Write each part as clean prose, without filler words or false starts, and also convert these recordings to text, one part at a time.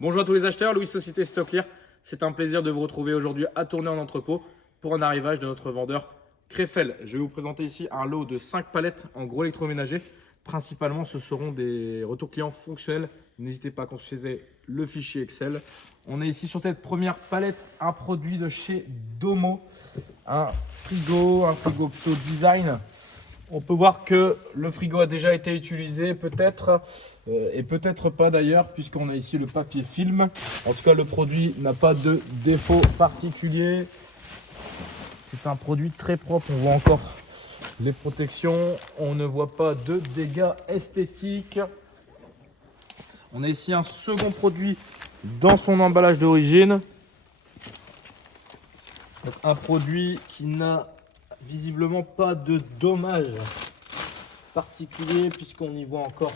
Bonjour à tous les acheteurs, Louis Société Stocklear. C'est un plaisir de vous retrouver aujourd'hui à tourner en entrepôt pour un arrivage de notre vendeur Krefel. Je vais vous présenter ici un lot de 5 palettes en gros électroménager. Principalement, ce seront des retours clients fonctionnels. N'hésitez pas à consulter le fichier Excel. On est ici sur cette première palette, un produit de chez Domo, un frigo Pto Design. On peut voir que le frigo a déjà été utilisé peut-être et peut-être pas d'ailleurs, puisqu'on a ici le papier film. En tout cas, le produit n'a pas de défaut particulier. C'est un produit très propre. On voit encore les protections. On ne voit pas de dégâts esthétiques. On a ici un second produit dans son emballage d'origine. Un produit qui n'a visiblement pas de dommages particuliers, puisqu'on y voit encore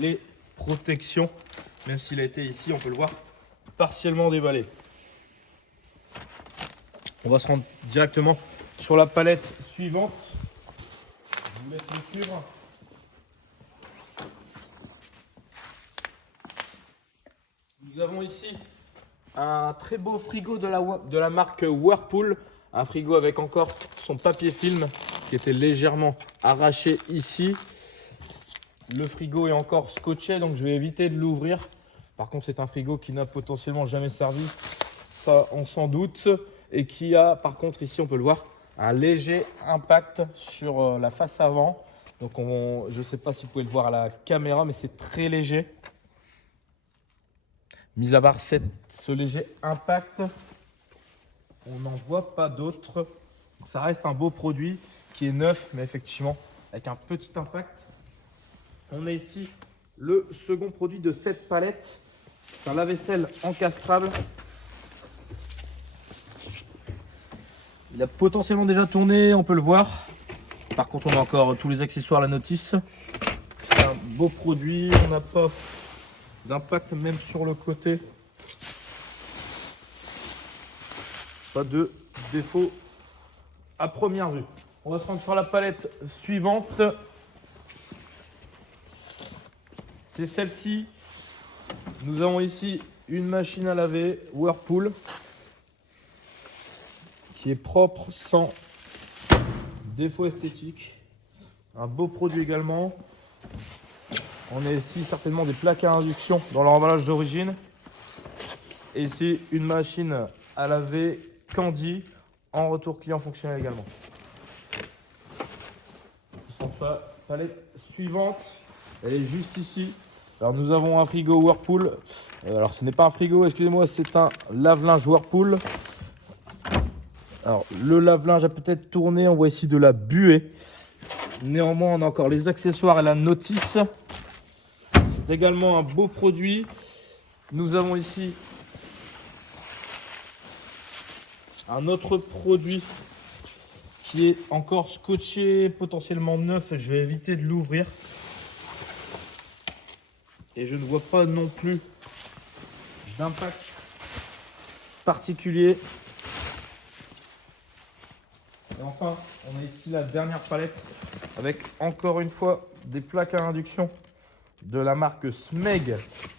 les protections, même s'il a été ici, on peut le voir, partiellement déballé. On va se rendre directement sur la palette suivante. Je vous laisse me suivre. Nous avons ici un très beau frigo de la marque Whirlpool, un frigo avec encore son papier film qui était légèrement arraché ici. Le frigo est encore scotché, donc je vais éviter de l'ouvrir. Par contre, c'est un frigo qui n'a potentiellement jamais servi, ça on s'en doute, et qui a par contre ici, on peut le voir, un léger impact sur la face avant. Donc je ne sais pas si vous pouvez le voir à la caméra, mais c'est très léger. Mis à part ce léger impact, on n'en voit pas d'autres. Ça reste un beau produit qui est neuf, mais effectivement avec un petit impact. On a ici le second produit de cette palette. C'est un lave-vaisselle encastrable. Il a potentiellement déjà tourné, on peut le voir. Par contre, on a encore tous les accessoires, la notice. C'est un beau produit, on n'a pas d'impact même sur le côté. Pas de défaut à première vue. On va se rendre sur la palette suivante. C'est celle-ci. Nous avons ici une machine à laver Whirlpool qui est propre, sans défaut esthétique. Un beau produit également. On a ici certainement des plaques à induction dans leur emballage d'origine. Et ici une machine à laver Candy en retour client fonctionnel également. Sur la palette suivante, elle est juste ici. Alors nous avons un frigo Whirlpool. Alors ce n'est pas un frigo, excusez-moi, c'est un lave-linge Whirlpool. Alors le lave-linge a peut-être tourné, on voit ici de la buée. Néanmoins, on a encore les accessoires et la notice. C'est également un beau produit. Nous avons ici un autre produit qui est encore scotché, potentiellement neuf. Je vais éviter de l'ouvrir. Et je ne vois pas non plus d'impact particulier. Et enfin, on a ici la dernière palette avec encore une fois des plaques à induction de la marque Smeg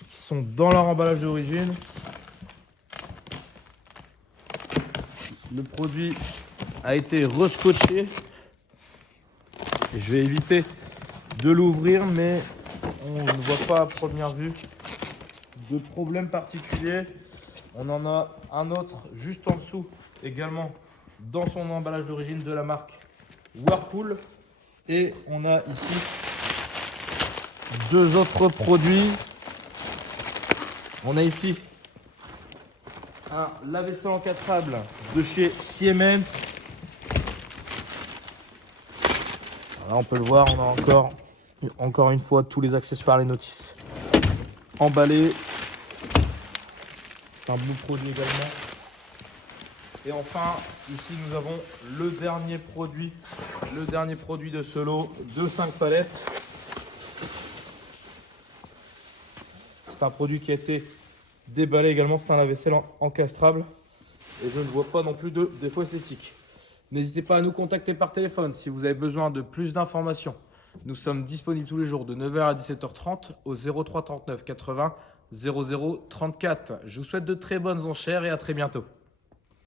qui sont dans leur emballage d'origine. Le produit a été rescotché. Je vais éviter de l'ouvrir, mais on ne voit pas à première vue de problème particulier. On en a un autre juste en dessous également dans son emballage d'origine de la marque Whirlpool. Et on a ici deux autres produits. On a ici un lave-vaisselle encastrable de chez Siemens. Là, on peut le voir, on a encore une fois tous les accessoires, les notices emballés. C'est un beau produit également. Et enfin, ici nous avons le dernier produit de ce lot de 5 palettes. C'est un produit qui a été déballé également, c'est un lave-vaisselle encastrable. Et je ne vois pas non plus de défaut esthétique. N'hésitez pas à nous contacter par téléphone si vous avez besoin de plus d'informations. Nous sommes disponibles tous les jours de 9h à 17h30 au 03 39 80 0034. Je vous souhaite de très bonnes enchères et à très bientôt.